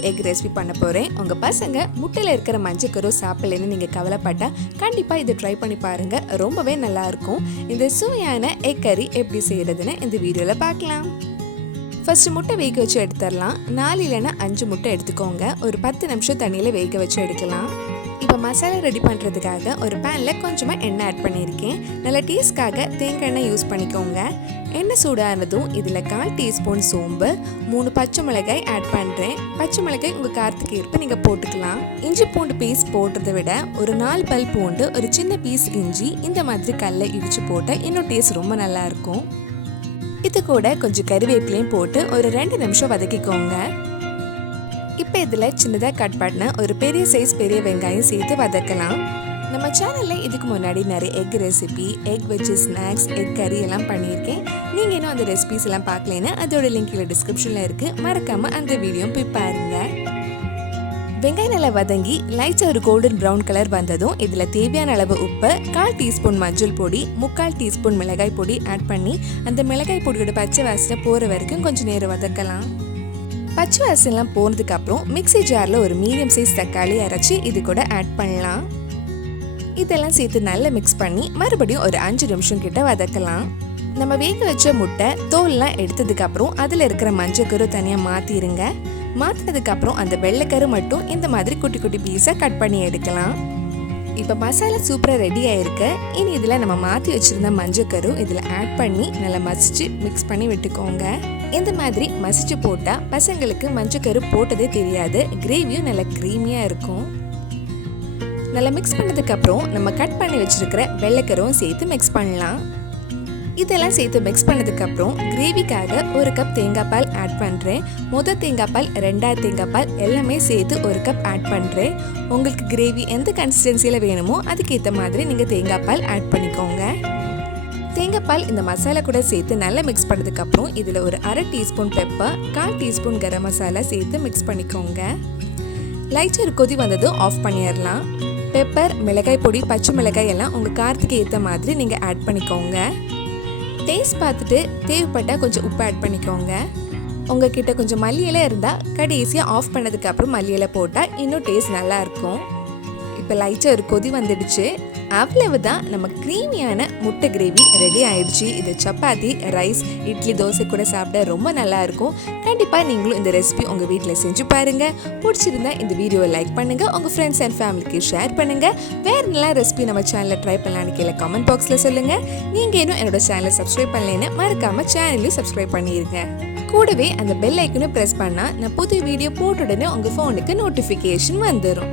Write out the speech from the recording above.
ஒரு egg recipe பண்ண போகிறேன். உங்கள் பசங்க முட்டையில் இருக்கிற மஞ்சக்கரு சாப்பிடலன்னு நீங்கள் கவலைப்பட்டால் கண்டிப்பாக இதை ட்ரை பண்ணி பாருங்கள். ரொம்பவே நல்லாயிருக்கும். இந்த சுவையான எக் கறி எப்படி செய்கிறதுன்னு இந்த வீடியோவில் பார்க்கலாம். ஃபஸ்ட்டு முட்டை வேக வச்சு எடுத்துடலாம். 4 இல்லைன்னா 5 முட்டை எடுத்துக்கோங்க. ஒரு 10 நிமிஷம் தண்ணியில் வேக வச்சு எடுக்கலாம். இப்போ மசாலா ரெடி பண்ணுறதுக்காக ஒரு பேனில் கொஞ்சமாக எண்ணெய் ஆட் பண்ணியிருக்கேன். நல்லா டேஸ்ட்காக தேங்காய் எண்ணெய் யூஸ் பண்ணிக்கோங்க. எண்ணெய் சூடானதும் இதில் 1/4 டீஸ்பூன் சோம்பு, 3 பச்சை மிளகாய் ஆட் பண்ணுறேன். பச்சை மிளகாய் உங்கள் காரத்துக்கு ஏற்ப நீங்கள் போட்டுக்கலாம். இஞ்சி பூண்டு பீஸ் போடுறதை விட ஒரு 4 பல் பூண்டு, ஒரு சின்ன பீஸ் இஞ்சி இந்த மாதிரி கல்லை இடித்து போட்டால் இன்னும் டேஸ்ட் ரொம்ப நல்லாயிருக்கும். இது கூட கொஞ்சம் கறிவேப்பிலையும் போட்டு ஒரு 2 நிமிஷம் வதக்கிக்கோங்க. இப்போ இதில் சின்னதாக கட் பண்ண ஒரு பெரிய சைஸ் பெரிய வெங்காயம் சேர்த்து வதக்கலாம். நம்ம சேனலில் இதுக்கு முன்னாடி நிறைய எக் ரெசிபி, எக் வச்சு ஸ்நாக்ஸ், எக் கறி எல்லாம் பண்ணியிருக்கேன். நீங்கள் இன்னும் அந்த ரெசிபிஸ் எல்லாம் பார்க்கலன்னா அதோட லிங்க் இதில் டிஸ்கிரிப்ஷனில் இருக்குது. மறக்காமல் அந்த வீடியோ போய் பாருங்கள். வெங்காயம் நல்லா வதங்கி லைட்டாக ஒரு கோல்டன் ப்ரௌன் கலர் வந்ததும் இதில் தேவையான அளவு உப்பு, 1/4 டீஸ்பூன் மஞ்சள் பொடி, 3/4 டீஸ்பூன் மிளகாய் பொடி ஆட் பண்ணி அந்த மிளகாய் பொடியோட பச்சை வாசனை போகிற வரைக்கும் கொஞ்சம் நேரம் வதக்கலாம். பச்சை வாசனைலாம் போனதுக்கப்புறம் மிக்ஸி ஜாரில் ஒரு மீடியம் சைஸ் தக்காளி அரைச்சி இது கூட ஆட் பண்ணலாம். இதெல்லாம் சேர்த்து நல்லா மிக்ஸ் பண்ணி மறுபடியும் ஒரு 5 நிமிஷம் கிட்ட வதக்கலாம். நம்ம வேக வச்ச முட்டை தோல்லாம் எடுத்ததுக்கப்புறம் அதில் இருக்கிற மஞ்சக்கரு தனியாக மாற்றிடுங்க. மாற்றினதுக்கப்புறம் அந்த வெள்ளைக்கரு மட்டும் இந்த மாதிரி குட்டி குட்டி பீஸாக கட் பண்ணி எடுக்கலாம். இப்போ மசாலா சூப்பராக ரெடி ஆகிருக்கு. இனி இதில் நம்ம மாற்றி வச்சுருந்த மஞ்சக்கரு இதில் ஆட் பண்ணி நல்லா மசிச்சு மிக்ஸ் பண்ணி விட்டுக்கோங்க. இந்த மாதிரி மசிச்சு போட்டால் பசங்களுக்கு மஞ்சக்கரு போட்டதே தெரியாது. கிரேவியும் நல்லா க்ரீமியாக இருக்கும். நல்லா மிக்ஸ் பண்ணதுக்கப்புறம் நம்ம கட் பண்ணி வச்சுருக்கிற வெள்ளைக்கரும் சேர்த்து மிக்ஸ் பண்ணலாம். இதெல்லாம் சேர்த்து மிக்ஸ் பண்ணதுக்கப்புறம் கிரேவிக்காக 1 கப் தேங்காய் பால் ஆட் பண்ணுறேன். தேங்காய் பால், 2 தேங்காய் பால் எல்லாமே சேர்த்து 1 கப் ஆட் பண்ணுறேன். உங்களுக்கு கிரேவி எந்த கன்சிஸ்டன்சியில் வேணுமோ அதுக்கேற்ற மாதிரி நீங்கள் தேங்காய் பால் ஆட் பண்ணிக்கோங்க. தேங்காய் பால் இந்த மசாலா கூட சேர்த்து நல்லா மிக்ஸ் பண்ணதுக்கப்புறம் இதில் ஒரு 1/2 teaspoon pepper, 1/4 teaspoon garam masala சேர்த்து மிக்ஸ் பண்ணிக்கோங்க. லைட்டாக ஒரு கொதி வந்ததும் ஆஃப் பண்ணிடலாம். பெப்பர், மிளகாய் பொடி, பச்சை மிளகாய் எல்லாம் உங்கள் காரத்துக்கு ஏற்ற மாதிரி நீங்கள் ஆட் பண்ணிக்கோங்க. டேஸ்ட் பார்த்துட்டு தேவைப்பட்டால் கொஞ்சம் உப்பு ஆட் பண்ணிக்கோங்க. உங்ககிட்ட கொஞ்சம் மல்லி இலை இருந்தால் கடைசியாக ஆஃப் பண்ணதுக்கப்புறம் மல்லி இலை போட்டால் இன்னும் டேஸ்ட் நல்லாயிருக்கும். இப்போ லைட்டாக ஒரு கொதி வந்துடுச்சு. அவ்வளவுதான், நம்ம க்ரீமியான முட்டை கிரேவி ரெடி ஆயிடுச்சு. இது சப்பாத்தி, ரைஸ், இட்லி, தோசை கூட சாப்பிட ரொம்ப நல்லாயிருக்கும். கண்டிப்பாக நீங்களும் இந்த ரெசிபி உங்கள் வீட்டில் செஞ்சு பாருங்கள். பிடிச்சிருந்தா இந்த வீடியோவை லைக் பண்ணுங்கள், உங்கள் ஃப்ரெண்ட்ஸ் அண்ட் ஃபேமிலிக்கு ஷேர் பண்ணுங்கள். வேறு நல்லா ரெசிபி நம்ம சேனலில் ட்ரை பண்ணலான்னு கீழே கமெண்ட் பாக்ஸில் சொல்லுங்கள். நீங்கள் இன்னும் என்னோட சேனலை சப்ஸ்கிரைப் பண்ணலைன்னா மறக்காமல் சேனலையும் சப்ஸ்கிரைப் பண்ணிடுங்க. கூடவே அந்த பெல் ஐக்கனை ப்ரெஸ் பண்ணால் நான் புது வீடியோ போட்ட உடனே உங்கள் ஃபோனுக்கு நோட்டிஃபிகேஷன் வந்துடும்.